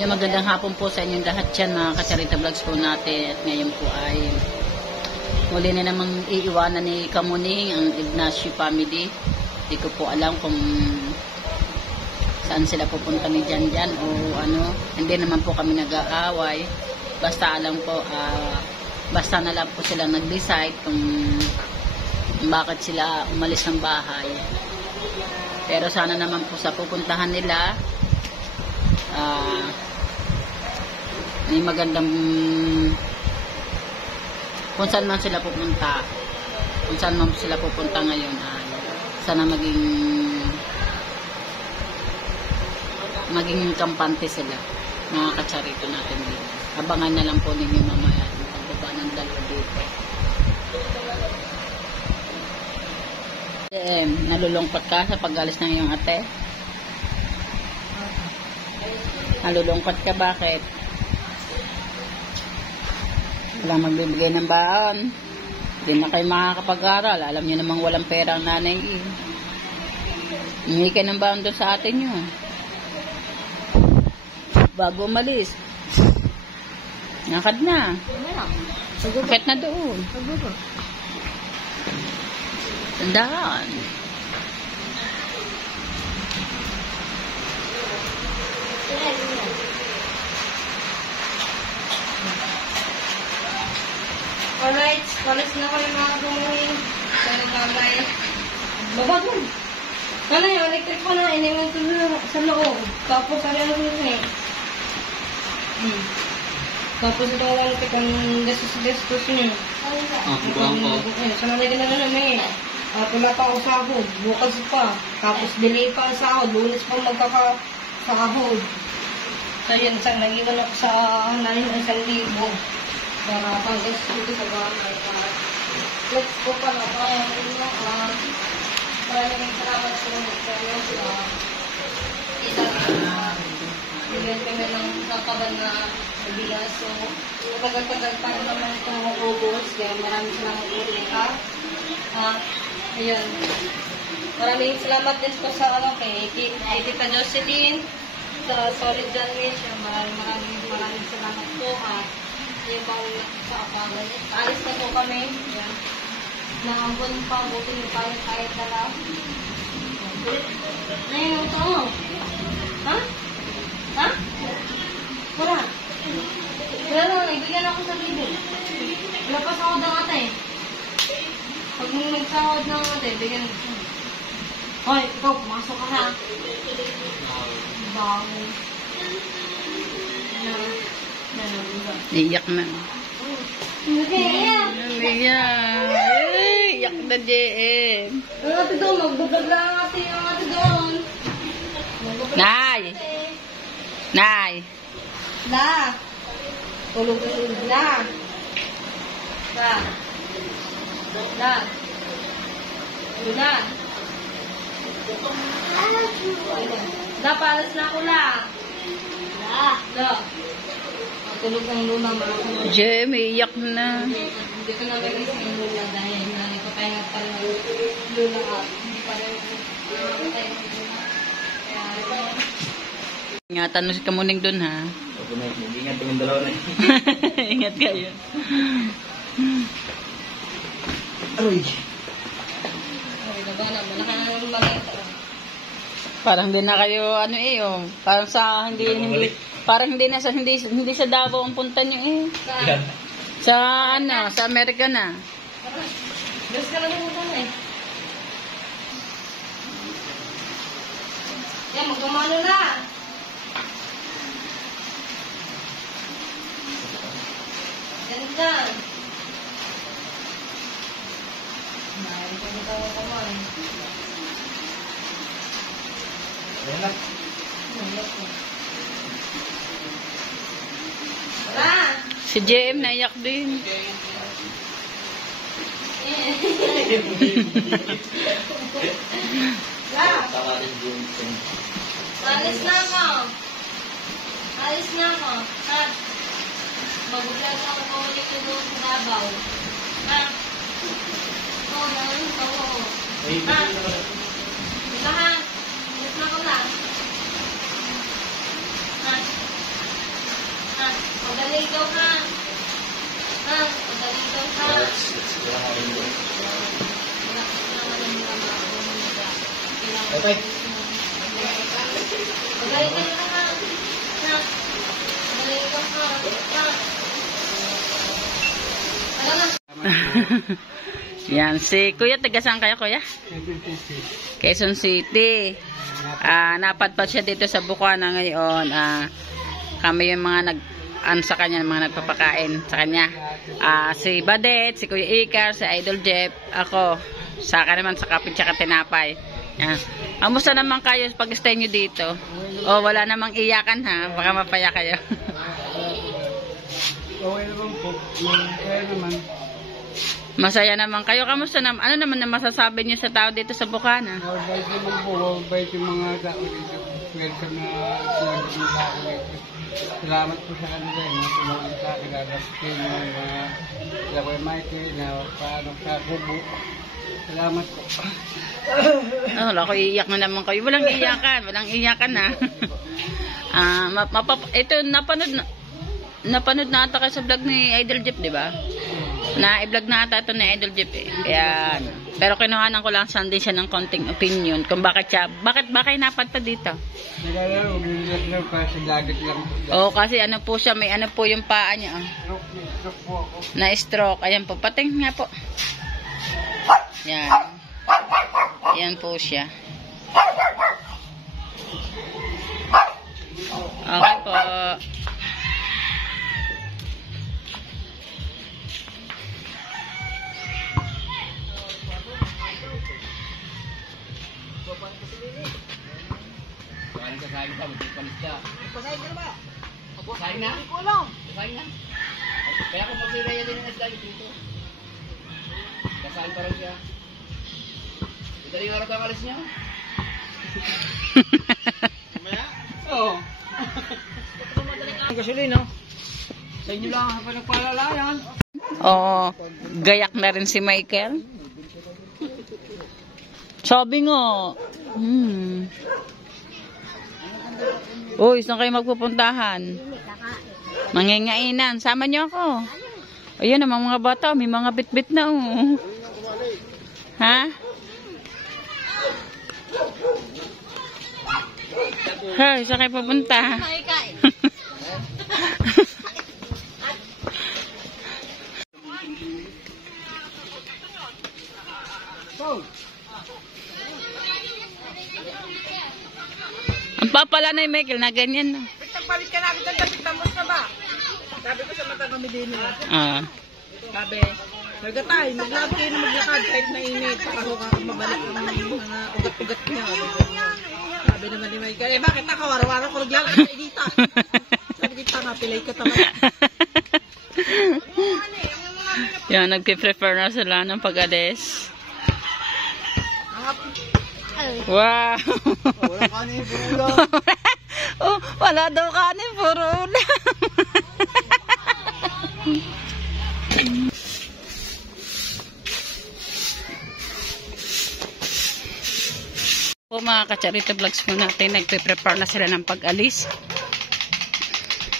Yung magandang hapon po sa inyong lahat yan, mga Kacharita Vlogs po natin. At ngayon po ay muli na namang iiwanan ni Kamuning ang Ignacio family. Hindi ko po alam kung saan sila pupunta ni Janjan o ano. Hindi naman po kami nag-aaway. Basta alam po, basta na lang po sila nag-decide kung bakit sila umalis ng bahay. Pero sana naman po sa pupuntahan nila, may magandang kung saan man sila pupunta, kung saan man sila pupunta ngayon, sana maging kampante sila, mga Kacharito natin dito. Abangan na lang po ninyo mamaya ang pagbaba ng dalawa dito. Nalulungkot ka sa pag-alis ng iyong ate? Nalulungkot ka, bakit? Walang magbibigay ng baon. Hindi na kayo makakapag-aral. Alam niyo namang walang pera ang nanay eh. Hindi kayo ng baon doon sa atin nyo. Bago umalis. Nakad na. Bakit na doon? Tandaan. Alright, palis na kayo mga gumuhin. Pero bagay. Baba dun. Ano yung electric ko na, iniwan ko sa loob. Tapos ano yun eh. Tapos ito ang electric ang gastos niya. Sana lagi na naman eh. Wala pa ako sahod. Bukas pa. Tapos delay pa ang sahod. Lunes pa magkakasahod. Kaya isang nag-iwan ako sa nanin ng 1,000. Para pang-gas dito sa bahay. Let's go pala. Maraming salamat sa mga sila. Bigyan kami ng kakaban na bilas. So, tagal-tagal pa naman itong maubos. Kaya maraming salamat po ka. Ayan. Maraming salamat din po sa kay Tita Jocelyn. Sa Solid Janwish. Maraming salamat po. Yung bang sa apagan. Alis na po kami. Ayan. Nakambon pa. Buti yung kahit na lang. Ngayon ito. Ha? Ha? Wala. Wala lang. Ibigyan ako sa libo. Wala pa sahod ng ate. Pag nagsahod ng ate, bigyan ako. Hoy, ikaw, pumasok ka ha. Bango. Iyak na. Iyak. Iyak na, JM. Ang ate doon, magbablog lang ate yung ate doon. Nay! Nay! La! Tulog na. La! La! La! La, palas na ako la. La! Tulog ng luna, mga JM, iyak na. hindi ko nalagising yung luna dahil nagpapahinga pa lang luna ka. Hindi pa rin nagpapahinga yung luna. Kaya, Ingatan mo si Kamuning dun, ha? Ingat yung dalawa na. Ingat kayo. Aroy. okay na ba na? Wala ka na naman makita. Parang hindi na kayo, ano eh, oh. Parang sa, parang hindi sa Davao ang punta nyo eh. Yan. Sa, sa Amerika na. Gas ka na naman eh. Yan, magkumano na. Ganda. Mayroon ka na tayo kamay. Ayan na. Wala. Si JM naiyak din. Wala. Para rin yung Alis na ako. Alis na ako. Ha? Mag-vlog ako pa ulit ko doon sa Davao. Ha? Oo, naman ito. Ha? Diba ha? Alis na ako lang. Ha? ikaw ha. Ha? Madali ikaw ha. Okay. Madali ikaw ha. Ha? Madali ikaw ha. Ha? Alam na. Yan, si Kuya, taga saan kayo, Kuya? Quezon City. Napadpad siya dito sa Bukana ngayon. Kami yung mga sa kanya, mga nagpapakain sa kanya. Si Badet, si Kuya Ikar, si Idol Jeff, ako. Sa akin naman, sa kapit tsaka tinapay. Kamusta naman kayo pag stay nyo dito? O, wala namang iyakan ha? Baka mapaya kayo. Okay naman po. Kaya naman. Masaya naman kayo. Kamusta naman? Ano naman na masasabi niyo sa tao dito sa Bukana? Mabait naman po. Mabait yung mga tao dito. Welcome na sinagot ng tao dito. Salamat po sa kanila. Tumulong sa akin. Narapitin yung mga Lakoy Mikey na paano sa kubo. Salamat po. Wala ko iiyak na naman kayo. Walang iyakan. Walang iyakan ha. Ito, napanood na ata kayo sa vlog ni Idol Jeff, di ba? Na-i-vlog na ata ito ni Idol Jeff eh. Ayan. Pero kinuhanan ko lang din siya ng konting opinion kung bakit napadpad dito. Nagalaro, nilaslaw pa sa dagat lang. Oo, kasi ano po siya, may ano po yung paa niya. Stroke po ako. Na-stroke. Ayan po, pating nga po. Yan. Ayan po siya. Okay po. Kasahin ka, magpapalit ka. Pasahin ka na ba? Kasahin na? Hindi ko alam. Kasahin na? Kaya kung magsiraya din ang slide dito. Kasahin pa rin siya. Ito yung oras ang alis niya. Mamaya? Oo. Ang gasolina. Sa inyo lang ang nagpalalayan. Oo. Gayak na rin si Michael. Sabi nga. Uy, saan kayo magpupuntahan? Mangingainan. Sama niyo ako. Ayan naman mga bata. May mga bit-bit na. Ha? Hey, saan kayo pupunta? Ang papala na yung Michael na ganyan na. Nagpalit ka na kita, nagtamos na ba? Sabi ko sa mata kami din. Sabi, nagtatay, maglakad kayo na maglakad kahit mainit. Ako mabalik ang mga ugat-ugat niya. Sabi naman ni Michael, bakit ako? Araw-araw ko naglalakad sa Edita. Sabi kita nga, pilay ka tamad. Yan, nagpiprefer na sila ng pag-alis. Wow! Wala kanin, puro ulam. Oh, wala daw kanin, puro ulam. Po mga kacharito vlogs po natin, nagpe-prepare na sila ng pag-alis.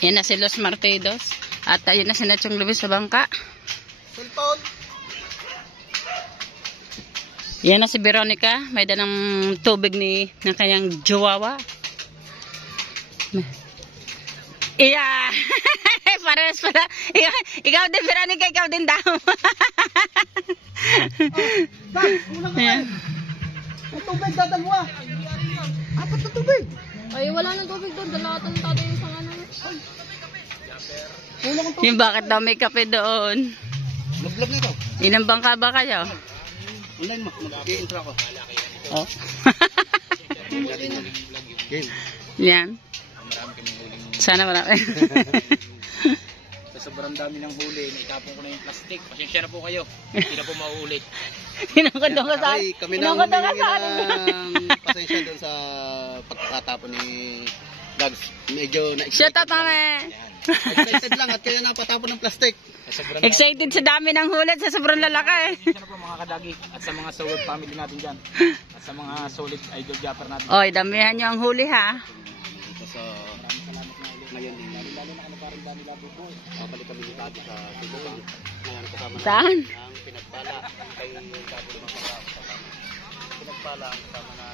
Yan na si Los Martedos. At ayun na si Nachong Luis sa bangka. Yan na si Veronica. May dalang tubig ng kanyang jowawa. Iya! Pares pala. Ikaw din, Veronica. Ikaw din daw. Ayan. May tubig, dadalwa. Apat na tubig. Ay, wala nang tubig doon. Dalatan tatay yung isang ano. Yung bakit daw may kape doon. Vlog na ito. Ilang bangka ba kayo? Online mo, mag-i-intro ako. Oh. Game. Yan. Marami kaming huling. Sana marami. Sa sobrang dami ng huli, naitapon ko na yung plastic. Pasensya na po kayo. Hindi na po mauulit. Pinangkotong ka sa akin. Kami na humingi ng pasensya doon sa pagkakatapon ni Gags. Medyo Shout na-excited out mami. Excited lang at kaya napatapon ng plastic. Excited sa dami ng hulit sa sobrang lalaki. Pasensya na po mga kadagi at sa mga solid family natin dyan. At sa mga solid idol japper natin. Oy, damihan nyo ang huli ha. Ito sa maraming salamat na ulit. Ngayon din. Babalik kami ni Tabi sa Tugupang. Ngayon kasama Saan? ang pinagpala. Kay Tabi naman kasama. Pinagpala ang kasama na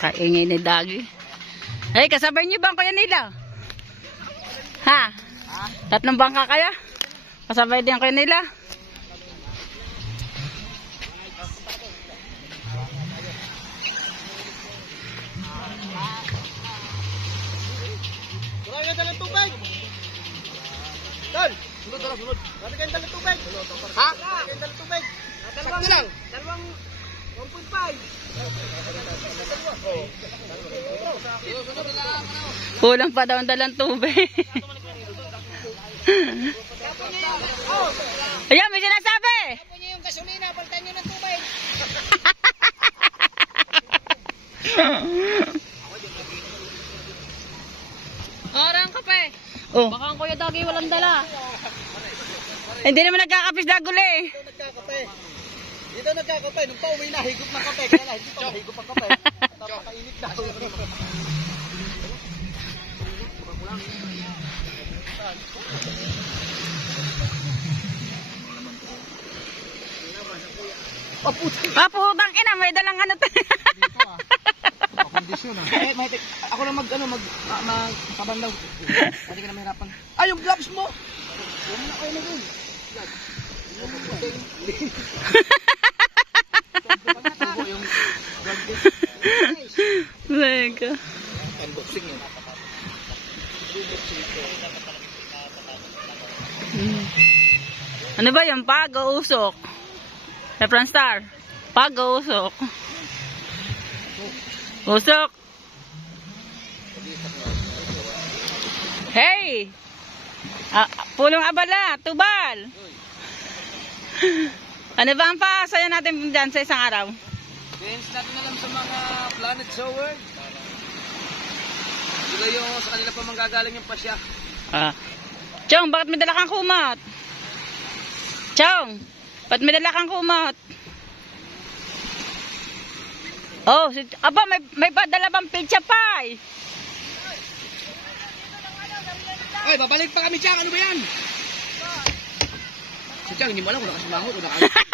Kaingay ni Dagi. Hey, kasabay niyo ba ang kuya nila? Ha? Tatlong bangka kaya? Kasabay din ang kuya nila? Marami kayong dalang tubig! Don! Sunod. Marami kayong dalang tubig! Ha? Marami kayong dalang tubig! Sakto lang! Dalawang 1.5! Kulang pa daw ang dalang tubig. Ayan, may sinasabi! Tapon niyo yung gasolina, palitan niyo ng tubig. Orang kape. Oh, Baka ang kuya Dagi walang dala. hindi naman nagkakapis daguli. Nagkakape. Dito nagkakape. Nung pauwi na, higop ng kape. Kaya na, hindi pa mahigop ang kape. Napakainit na. Paputang ina, may dalang ano to. Kondisyon ah. Ako lang magkabandaw. Hindi ka na mahirapan. Ay, yung gloves mo! Huwag mo na kayo na dun. Lega. Unboxing yun. Ano ba yung pag-uusok? Refran Star. Pag-uusok. Usok. Hey! Pulong abala, tubal. Ano ba ang pasaya natin dyan sa isang araw? Dance natin alam sa mga planet sa world. Sila yung sa kanila pa manggagaling yung pasya. Chong, bakit may dala kang kumot? Chong, bakit may dala kang kumot? Oh, aba, may padala pang pizza pie. Ay, babalik pa kami, Chang. Ano ba yan? Si Chang, hindi mo alam kung nakasimangot o nakasimangot.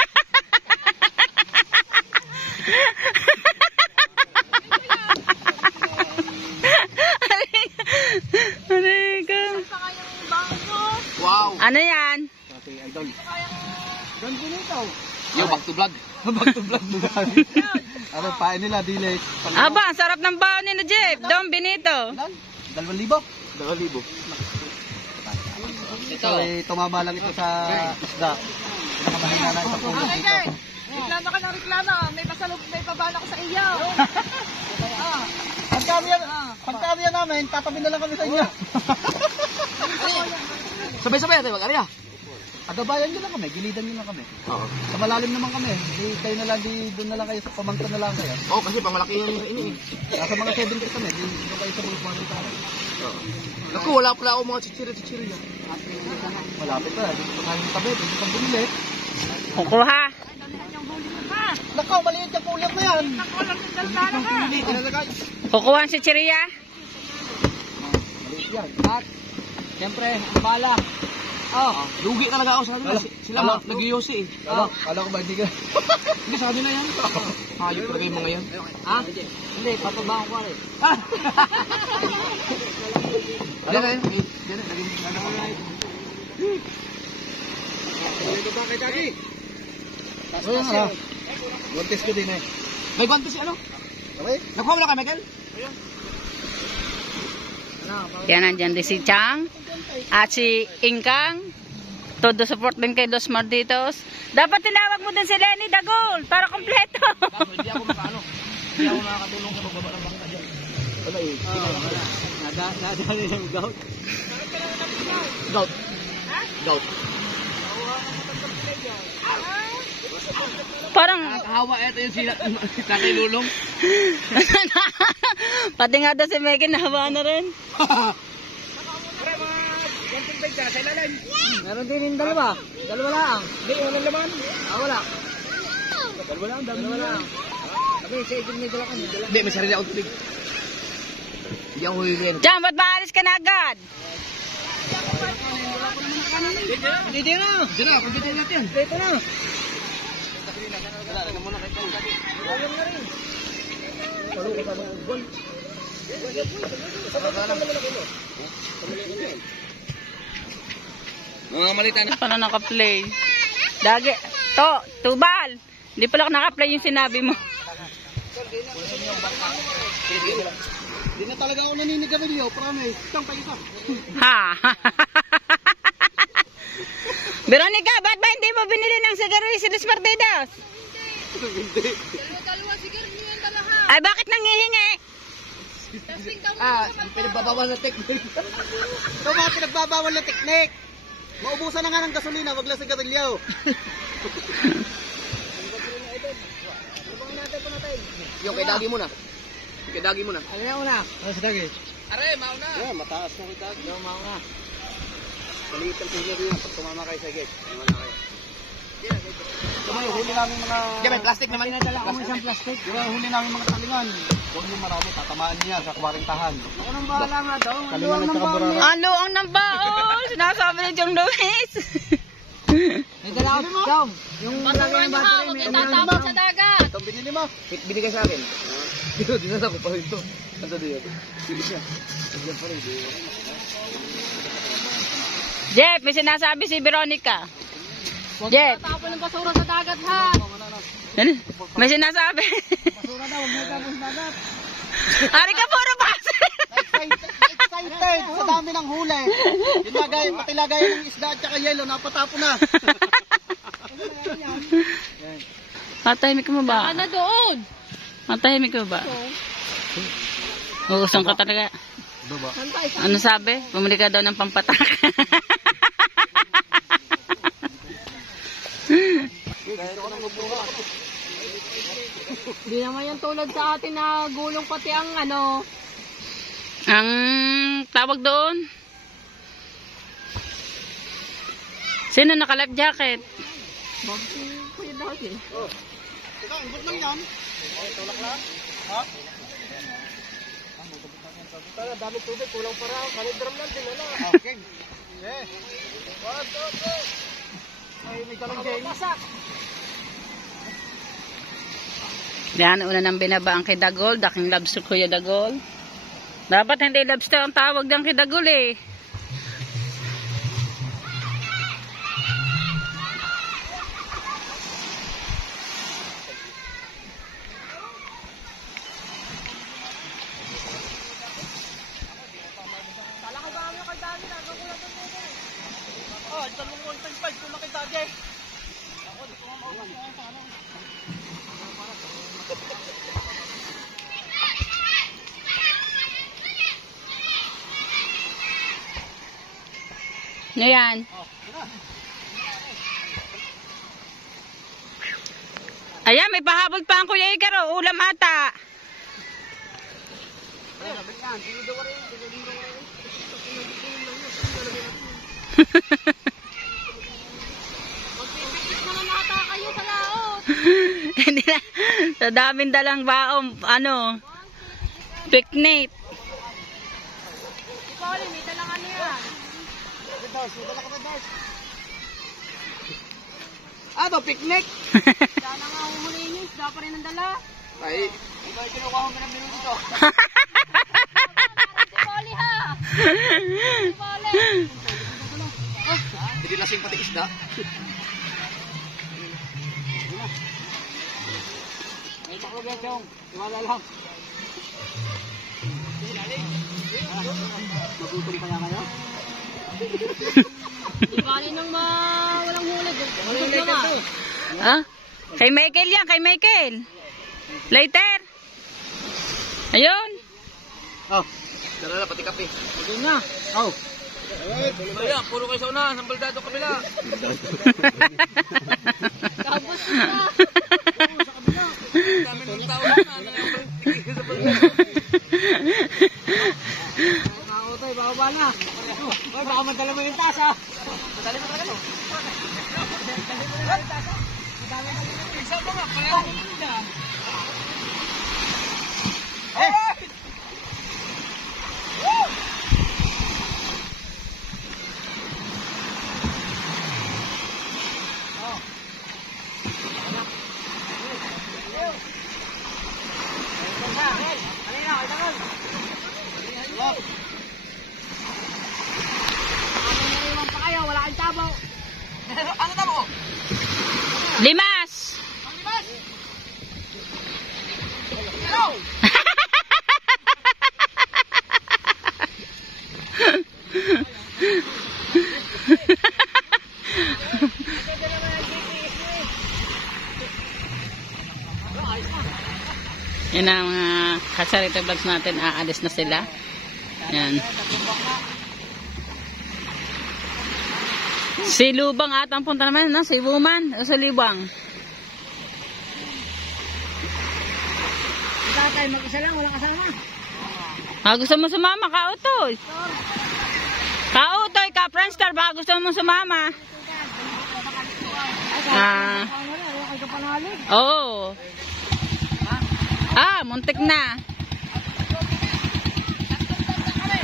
Wow! Ano yan? Okay, idol. Don Benito. Yo, back to vlog. Back to vlog. Ano, pain nila, delay. Aba, ang sarap ng baon ni na Jeff. Don Benito. 2,000. 2,000. Ito ay tumama lang ito sa isda. Nakamahina na isang pulo dito. Reklamo ka ng reklamo. May pabala ko sa iyo. Pagkano yan namin, tatabi na lang kami sa inyo. Sabay-sabay natin mag-arya. Adabayan nyo lang kami, gilidan nyo lang kami. Oo. Sa malalim naman kami. Di kayo na lang, doon na lang kayo, sa pamangka na lang kayo. Oo, kasi pamalaki yan yung ini. Nasa mga 70 kami, di kayo sa mga mga tao. Naku, wala pala ako mga chichiri-chichiri yan. Malapit na, dito pa tayo tabi, dito pa bumili. Kukuha. Nako, maliit yung kulang na yan. Hindi, tinalagay. Kukuha si Chiria. Maliit yan. At, siyempre, bala. Lugi talaga ako sa kanila. Sila nag-iyosi eh. Kala ko ba hindi ka? Hindi, sa kanila yan. Hayop talaga yung mga yan. Ha? Hindi, papabako ko rin. Diyan na yun. Diyan na, naging nananay. Ito ba kay Daddy? So yun ano? Buntis ko din eh. May guantes si ano? Okay? Nakuha mo na kay Michael? Yan, nandyan din si Chang. At si Ingkang. Todo support din kay Dos Marditos. Dapat tinawag mo din si Lenny Dagol para kompleto. Hindi ako makaano. Hindi ako nakakatulong sa pagbaba ng bangka dyan. Wala eh. Nadali yung gout. Gout. Gout. Parang, Nakahawa ito yung sila. Tatay Lulong. pati nga daw si Megan nahawa na rin. Meron din yung dalawa. Dalawa lang. Hindi, walang laman. Wala. Dalawa lang, dalawa lang. Sabi, sa ibig may dala kami. Hindi, may sarili akong tubig. Hindi ako huwilin. Diyan, ba't maalis ka na agad? Hindi na. Hindi na, pagdating natin. Dito na. Ayaw na rin. Ano ka tama ng gol? Mga malita na. Ako na naka-play. Dagi. Tubal. Hindi pala naka-play yung sinabi mo. Hindi na talaga ako naninigarilyo, promise. Isang pa isa. Ha? Veronica, ba't ba hindi mo binili ng sigarilyo si Los Partidos? Ay, bakit nangihingi? Pinagbabawal na teknik. Ito mga pinagbabawal na teknik. Maubusan na nga ng gasolina, wag lang sa garilyo. Yung kay Dagi muna. Yung kay Dagi muna. Ano yung una? Ano sa Dagi? Are, mauna. Yeah, mataas na kay Dagi. Yung mauna. Maliit ang tingin niya pag tumama kayo sa gate. Tumama kayo. Tumayo, huli namin mga... Diyan, may plastic naman. Pinadala ko isang plastic. Diba, huli namin mga talingan. Huwag yung marami, tatamaan niya sa kwarintahan. Ako nang bahala nga daw. Kalingan at saka burara. Ang luang ng baon. Sinasabi ni Jong Luis. May dala ko, Chong. Yung lagay ng battery, may Itatapon sa dagat. ito, binili mo. Binigay sa akin. Dito, dinala ko pa rin ito. Ano dito? Bili siya. Diyan pa rin. Jeff, may sinasabi si Veronica. Jeff. Tapon ng basura sa dagat, ha? May sinasabi. Basura na, huwag mo itapon sa dagat. Ari ka, puro base. Excited sa dami ng huli. Pati lagay ng isda at saka yelo, napatapo na. Matahimik ka mo ba? Ano doon? Matahimik ka ba? Uusong ka talaga. Ano sabi? Bumili ka daw ng pampatak. Hindi naman yung tulad sa atin na gulong pati ang ano. Ang tawag doon? Sino naka-life jacket? Kuya Dagi. Teka, ingot lang yan. Tulak lang. Ha? Dami tubig, kulang para. Kanidram lang din, wala. Okay. Yeah. Go. Ay, may talang jelly. Yan, una nang binabaan kay Dagol. Daking lobster Kuya Dagol. Dapat hindi lobster ang tawag ng kay Dagol eh. Oh, talong 1.5 kung nakita dyan. Ngayon. Ayan, may pahabol pa ang Kuya Iker o ulam ata. Hindi na. Sa daming dalang baong, ano, picnic. Ikaw, may dalang ano yan? Ano, picnic? Sana nga huhulihin yung isda pa rin ang dala. Ay, ito ay kinukuha ko ng minuto dito. Poli ha! Poli! Hindi lasing pati isda. May taklo yan, Chong. Iwala lang. Magutom pa nga kayo? Di bali nang walang huli. Gusto na nga. Ha? Kay Michael yan, kay Michael. Later. Ayun. Oh, dala na pati kape. Pagod na. Oh. Ayan, puro kayo sa unahan, ang baldado kabila. Kabos na. Dami ng tao na. Sa baldado. Mga utay, bababa na. Oy, baka madala mo yung tasa. Madali mo talaga no? Limas! Yan ang Kasarito Vlogs natin. Aalis na sila. Yan. Si Lubang atang punta naman, no? Si Woman o si Lubang? Tatay, mag-isa lang, walang kasama. Gusto mo sumama? Kautoy. Kautoy ka, Friendster. Baka gusto mo sumama. Oo. Muntik na.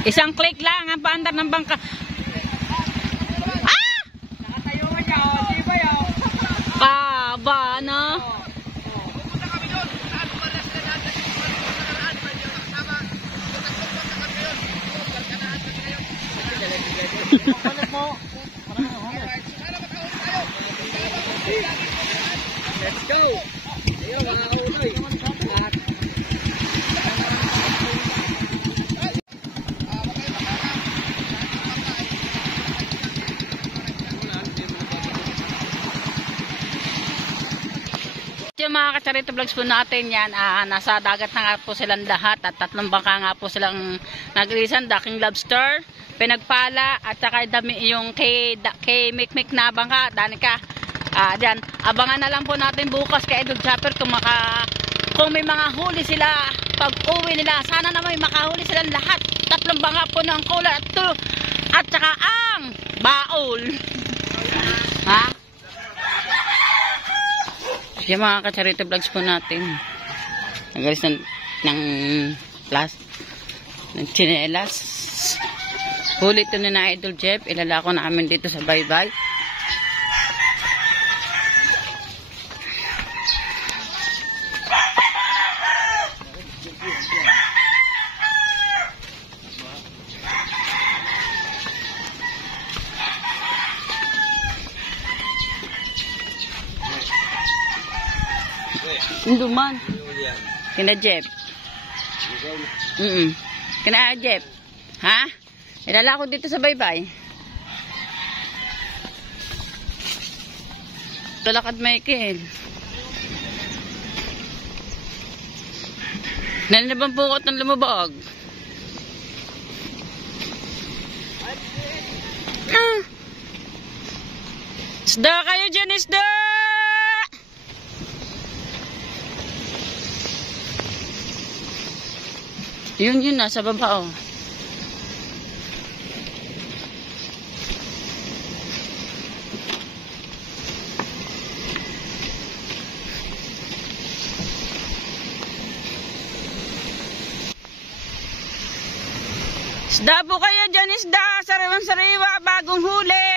Isang click lang ang paandar ng bangka. Ba, no? Let's go! Ayun, mga uloy. Yung mga Kasarito Vlogs po natin yan, nasa dagat na nga po silang lahat at 3 bangka nga po silang nag-ilisan, Daking Lobster, Pinagpala at saka dami yung kay Mikmik na bangka, Danica. Diyan, abangan na lang po natin bukas kay Idol Chopper kung may mga huli sila pag uwi nila. Sana naman may makahuli silang lahat. 3 bangka po ng kulay at saka ang baul. Ha? Yung mga Kasarito Vlogs po natin. Nagalis ng tsinelas. Huli ito na Idol Jeff. Ilalako namin dito sa Baybay. Induman. Kina Jeff. Kina Jeff. Ha? Ilala ko dito sa Baybay. Talakad Michael. Nanibang pukot ng lumabag. Isda kayo dyan, isda! Yun, nasa baba, oh. Isda po kayo dyan, isda! Sariwang-sariwa, bagong huli!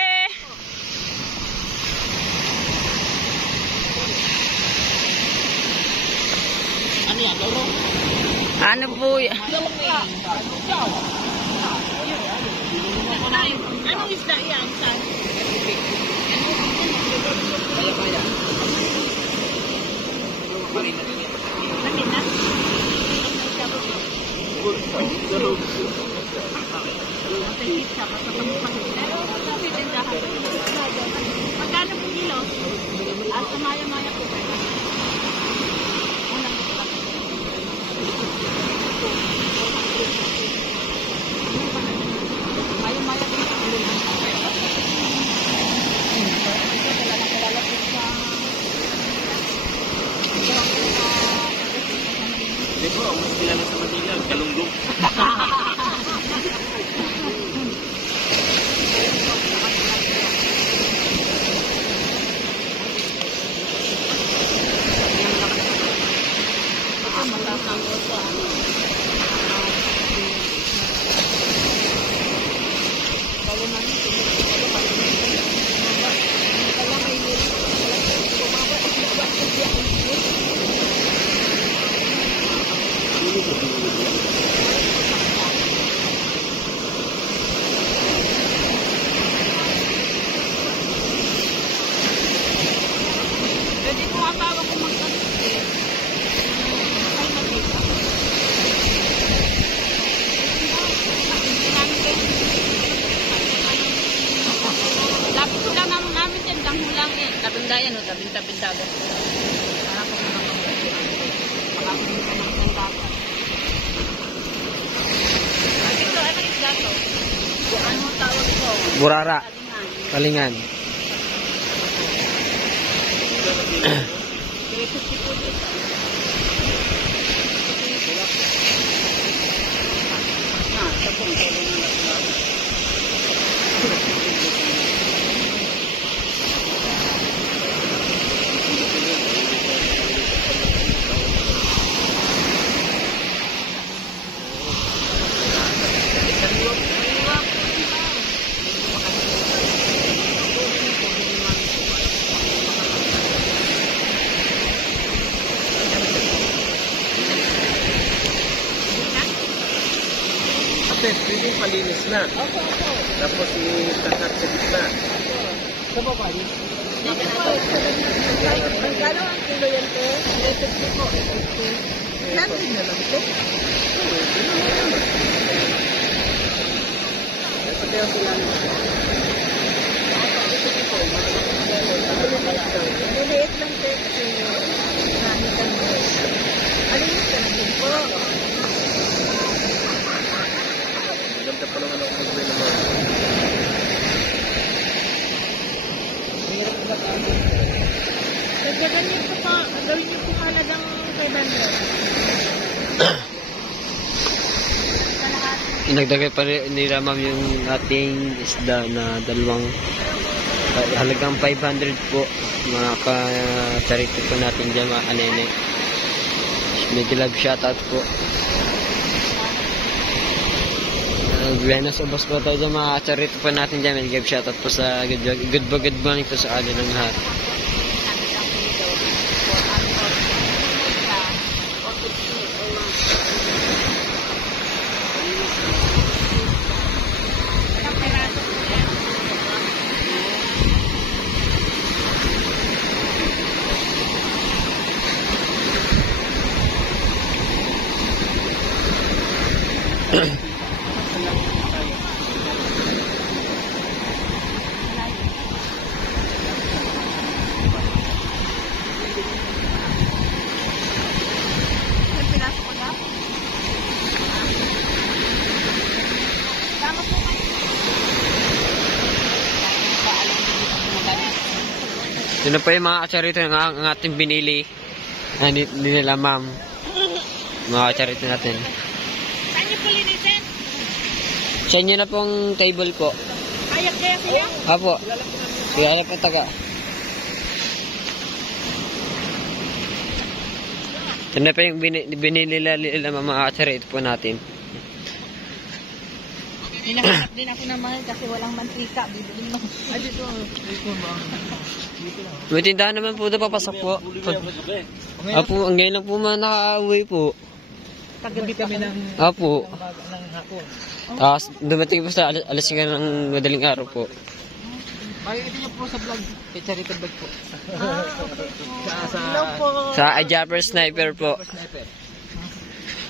Ano yan, Loro? Ano po yan? Anong isda yan? Magkano po kilo? At maya-maya po kayo. Dito, mas kilala sa Manila, Galunggong. Para po ng dapat. Ito, ano isda to? Ano tawag ito? Burara. Kalingan. Kasi pwedeng palinis na. Opo. Tapos i-tatat sa gitna. Sa baba din. Magkano ang kilo yan po? 350 po. 350. Natin na lang po. Pati ang sila. Maliit lang po. Marami kang po. Maliit lang din po. Ganda pa naman ako mag-way naman. Ganyan po pa. Gawin niyo po halagang 500. Inagdagay pa nila ma'am yung ating isda na dalawang halagang 500 po. Mga ka-charity po natin dyan mga kanene. Medyo love shoutout po. Buenos ubos po tayo dyan mga ka-charity po natin dyan. Medyo love shoutout po sa good morning po sa kanila ng lahat. Yun po yung mga kacharito ang ating binili. Hindi nila ma'am. Mga kacharito natin. Saan niyo po linisin? Sa inyo na pong table po. Ayak kaya siya? Apo. Kaya na po taga. Ito na po yung binili nila mga kacharito po natin. Hinahanap din ako naman kasi walang mantika. Bibili mo. Ay, dito. May tindahan naman po doon papasok po. Apo, ang ngayon lang po mga nakauwi po. Kagabi kami ng Apo. hapon. Tapos dumating po sa alas 5 ng madaling araw po. Ay, ito niyo po sa vlog. Kay Charity Vlog po. Hello po. Sa Ajapper Sniper po.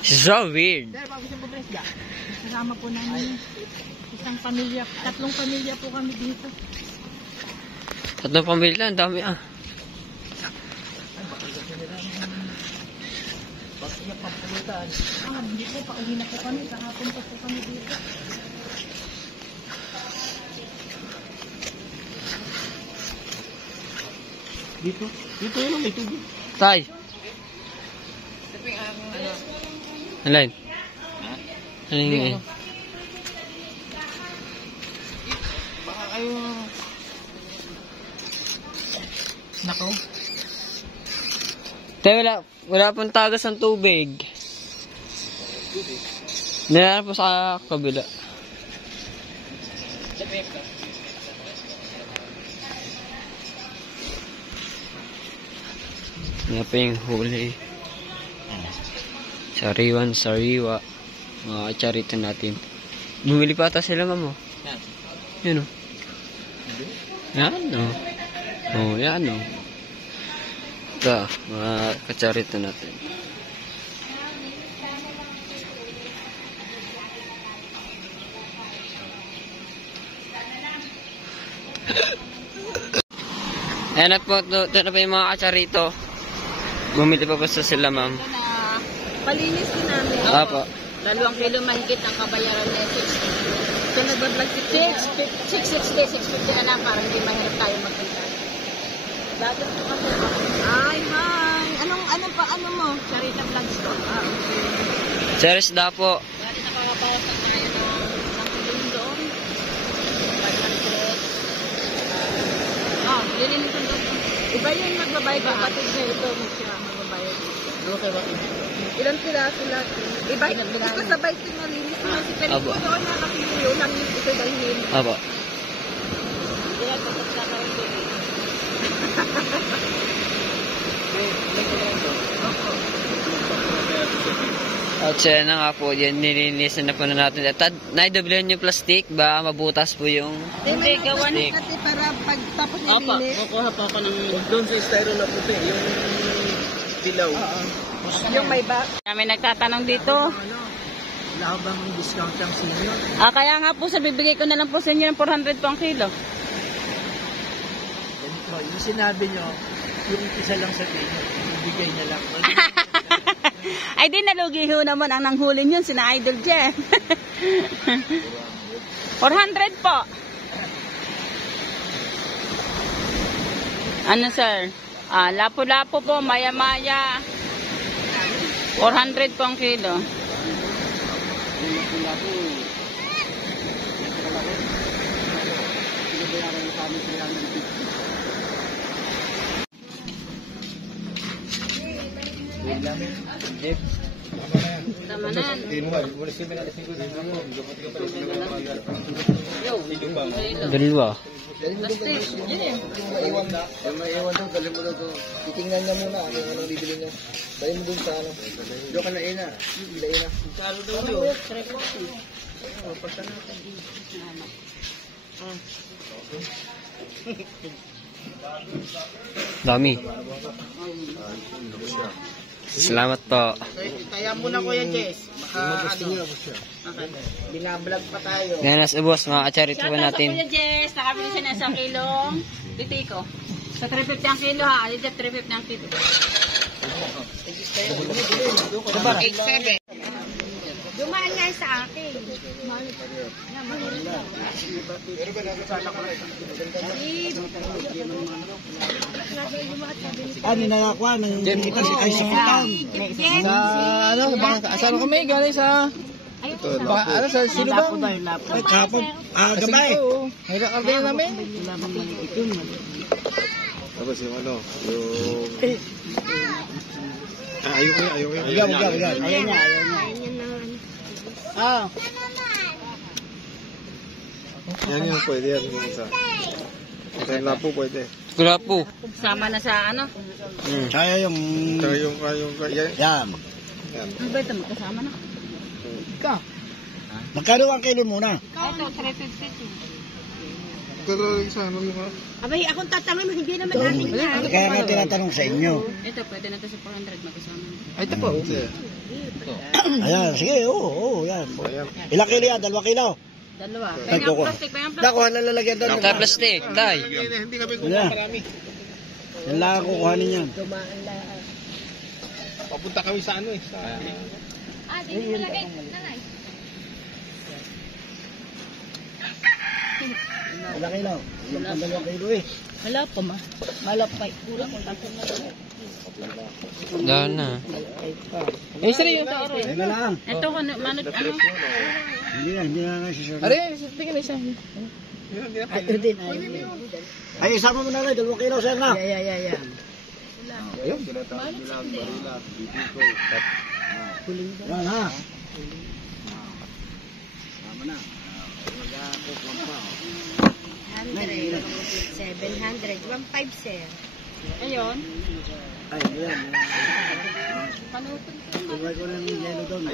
So weird. Sir, bago siyang bubresga. Kasama po namin isang pamilya. 3 pamilya po kami dito. 3 pamilya, ang dami ah. Hindi po, pauwi na po kami. Kahapon pa po kami dito. Dito yun, may tubig. Tay. Alin? Alin yun? Baka kayo... Nako. Tay, wala pong tagas ang tubig. Nilara po sa kabila. Yan pa yung huli. Sariwa. Mga charito natin. Bumili pa ata sila mamo. Yan o. Yan o. Oh, yan o. Ito, mga kacharito natin. Ayan na po, ito na po yung mga katsarito. Bumili pa basta sila, ma'am. Ito na, palinis din namin. Apo. 2 kilo mahigit ang kabayaran na 6. Ito nag-vlog 650 na lang para hindi mahirap tayo magpunta. Dati po kasi ay, hi! Ano mo? Charita vlogs ko. Okay. Cheers da po. Dati nakakabawas na tayo ng kilong doon. 500. Lilinis ko doon. Iba yung magbabayad ko. Kapatid siya ito. Siya magbabayad dito. Okay, bakit? Ilan piraso lahat? Iba sabay ito nalinis mo. Si Felipe Abo. ko doon na nakiliyo lang ito dahil. Apo. Kaya tapos na kayo doon. At siya na nga po, yan nilinisan na po na natin. At naidoblehan yung plastic, ba mabutas po yung... Hindi, gawan Stick. kasi para pag tapos Opa, nilinis. kukuha pa ako ng... Doon sa styro na puti, yung dilaw. Yung may bag. Kami nagtatanong dito. Wala bang discount ang senior? Kaya nga po sa bibigay ko na lang po sa inyo ng 400 po ang kilo. Yung sinabi nyo, yung isa lang sa inyo, ibigay na lang. Ay di nalugi ho naman ang nanghuli yun, sina Idol Jen. 400 po. Ano sir? Lapo-lapo po, maya-maya. 400 po ang kilo. Tama na. Dalawa. Maiwan daw, dali mo daw to. Titingnan niya muna ano anong bibili niya. Dali mo dun sa ano. Doon ka na ina. Ina. Salo daw yun. Dami. Salamat po. Kaya muna Kuya Jess. Baka ano. Binablog pa tayo. Ngayon nas ubos, mga katsarito po Shoutout sa natin. Kuya Jess, nakabili siya na 1 kilong titiko. Sa 350 ang kilo ha, alita 350 ang kilo. 87. Dumaan nga sa akin. Ano nakakuha ng kita si ay sa Kutan. Sa ano saan kami galing sa ano sa sino ba? Ay kapag gabay. Hila ka din namin. Tapos yung ano, yung... Ayaw. Ayaw niya. Yan yung pwede yan yung isa. Kaya nga po pwede. Kula po. Sama na sa ano? Kaya yung Yan. yan. Ano ba ito? Magkasama na. Magkano ang kilo muna? Ito, 350. Pero isa, ano mo ka? Abay, akong tatanong, hindi naman namin na. Kaya nga tinatanong sa inyo. Ito, pwede na ito sa 400 magkasama. Ay, ito po. Ayan, sige, oo, yan. Ayan. Ilang kilo yan? 2 kilo? Dalawa. Ay, Kaya kuko. plastic, kaya plastic. Nakuha na lalagyan doon. Kaya plastic, tay. Hindi kami Wala. Yan lang ang kukuhanin yan. papunta kami sa ano eh. Sa... Dito mo lagay, nanay. Ilang kilo? Ilang 2 kilo eh. Wala pa ma. Malapay. Kulang ko tapos na. Dahil na. Eh, seryo ito. Teka lang. Ito ko, manod, ano? Hindi na nasisyon. Tingnan na isa. Ay, isama mo na rin. 2 kilo sir na. Yeah. Yan ha. 100, 700, 1.5 sir. Ayun. Ay, yan. Tugay ko na ng yelo doon.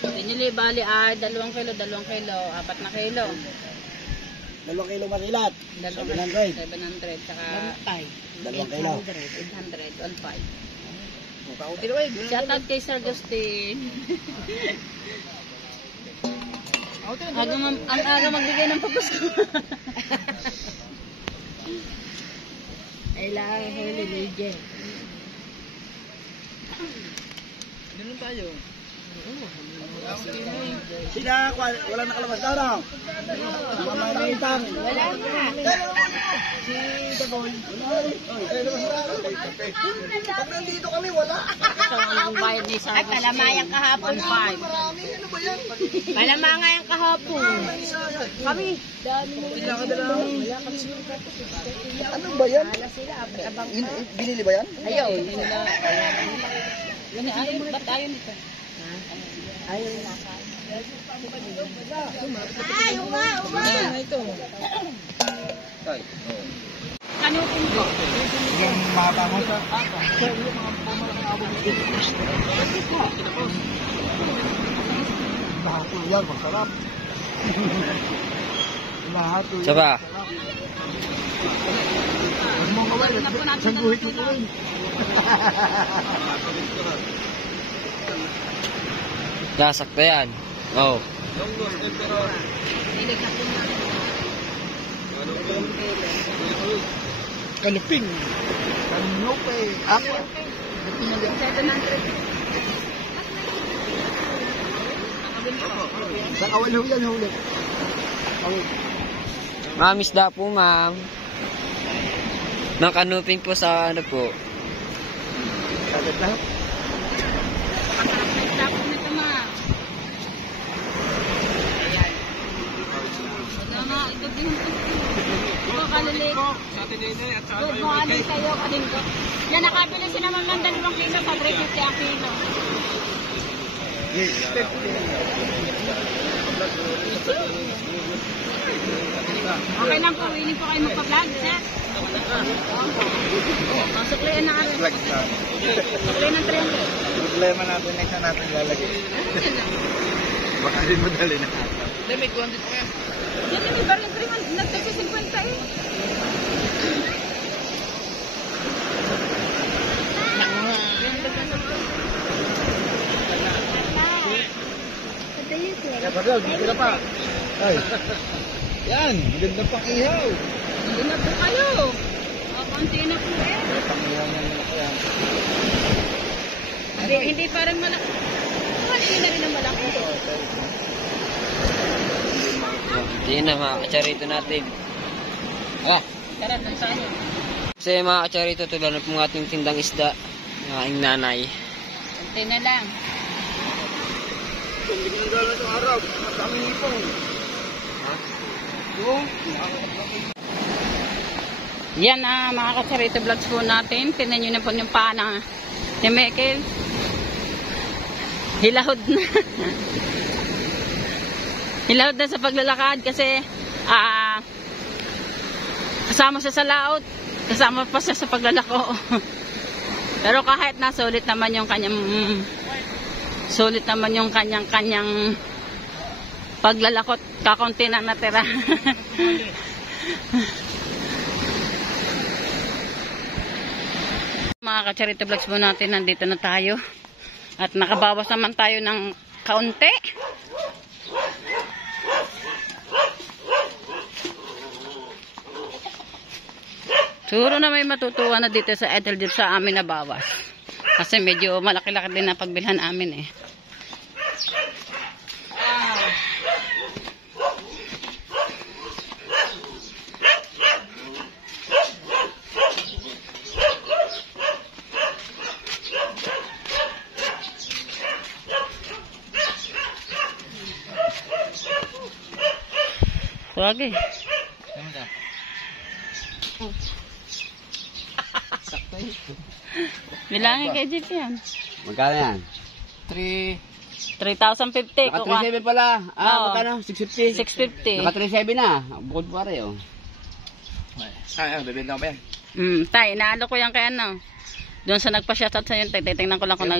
Pinili bali ay 2 kilo, 4 na kilo. 2 kilo masilat. 700. 700, saka 2 kilo. 800, 1.5. Shout out kay Sir Agustin. Ang aga magbigay ng papasko. Kailangan huli legend. Ganun tayo. Sila, wala nakalabas daw daw. Mamay lang itang. Wala na. Si Dagoy. Pag nandito kami, wala. Ito ang bayad ni Sarah. Ay, palamayang kahapon. 1.5. Marami, ano ba yan? Palamayang kahapon. Kami. Ano ba yan? Binili ba yan? Ayaw. Ba't ayaw nito? Ayaw nga, Kanupin ko. Yung mata mo sa... Lahat po yan, masarap. Lahat po yan. Saba. Isang guhit mo rin. Nasakta yan. Oh. Kanuping. Kanupe. Ako. Sa awal ho yan, huli. Ma'am, isda po, ma'am. Ng kanuping po sa ano po. Sagat na. Tapos nito ma. Ayan. Ito din. Ito kalilik. Good morning kayo, kanin ko. Yan, nakabili si naman ng 2 kilo sa 350 ang kilo. Okay lang po, willing po kayo magpa-vlog, sir? Suklian na ako. Suklian ng 30. Problema natin next na natin lalagay. Baka rin madali na. Yan, hindi ba rin 300? Nagtagsa 50 eh. Kaya pagaw, dito na pa. Ay. Yan, maganda pang ihaw. Hindi na po kayo. Konti na po eh. Pang ihaw na nila kaya. Hindi pa rin malaki. Konti na rin ang malaki. Hindi na mga kacharito natin. Ah, Tara, nang sa'yo. kasi mga kacharito, tulad na pong ating tindang isda. Ng aking nanay. Konti na lang. Hindi ko nang gano'n itong araw. Masaming ipong. Yan mga kacharito vlogs po natin. Tingnan nyo na po yung paa na ni Michael. Hilahod na. Hilahod na sa paglalakad kasi kasama siya sa laot. Kasama pa siya sa paglalako. Pero kahit na sulit naman yung kanyang paglalakot, kakunti na natira. Mga kacharito vlogs po natin, nandito na tayo. At nakabawas naman tayo ng kaunti. Siguro na may matutuwa na dito sa Eteljeep sa amin na bawas. Kasi medyo malaki-laki din na pagbilhan amin eh. Wagi. Bilangin kay Jeep yan. Magkano yan? 3,050. Naka 3.7 pala. Oo. Magkano? 650? 650. Naka 3.7 na. Bukod pare oh. Ay, bibenta ko ba yan? Tay, inaalo ko yan kay ano. Doon sa nagpa-shoutout sa yun, titingnan ko lang kung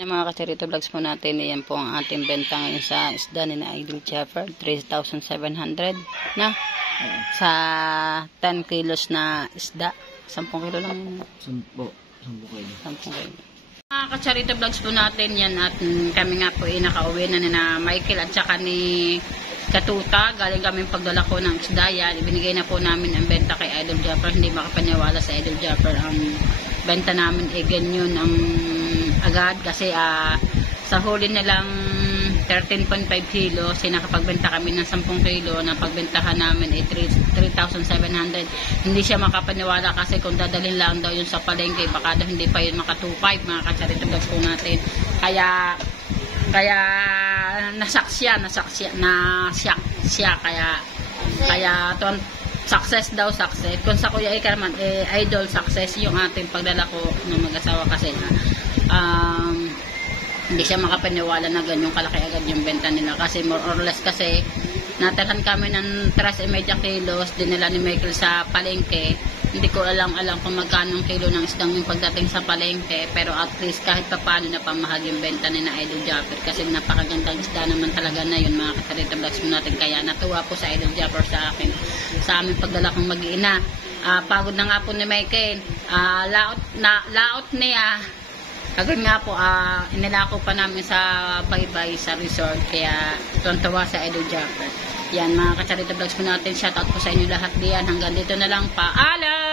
yung mga kacharito vlogs po natin, yan po ang ating benta ngayon sa isda ni na Idol Shepherd, 3,700 na sa 10 kilos na isda. 10 kilo lang yun. 10 kilo. 10 kilo. Mga Kacharito Vlogs po natin yan at kami nga po nakauwi na ni na Michael at saka ni Katuta. Galing kami pagdala ko ng isda yan. Ibinigay na po namin ang benta kay Idol Japper. Hindi makapaniwala sa Idol Japper. Ang benta namin ganyan ang agad kasi sa huli na lang 13.5 kilo. Sinakapagbenta kami ng 10 kilo na pagbentahan namin ay 3,700. Hindi siya makapaniwala kasi kung dadalhin lang daw yun sa palengke baka daw hindi pa yun maka 2.5 mga Kacharito Vlogs po natin. Kaya nasak siya kaya success daw. Kung sa Kuya Ika naman idol success yung ating pagdala ko ng mag-asawa kasi hindi siya makapaniwala na ganyong kalaki agad yung benta nila kasi more or less kasi natalhan kami ng 3.5 kilos dinala ni Michael sa palengke. Hindi ko alam kung magkano ang kilo ng isdang yung pagdating sa palengke, pero at least kahit pa paano na pamahal yung benta ni na Idol Japper kasi napakagandang isda naman talaga na yun mga Kacharito Vlogs mo natin. Kaya natuwa po sa Idol Japper sa akin sa aming pagdala kong mag-iina. Pagod na nga po ni Michael, laot niya. Agad nga po, inilako pa namin sa baybay sa resort. Kaya tuwan-tuwa sa Idol Japper. Yan mga Kacharito Vlogs po natin. Shoutout po sa inyo lahat diyan. Hanggang dito na lang. Paalam!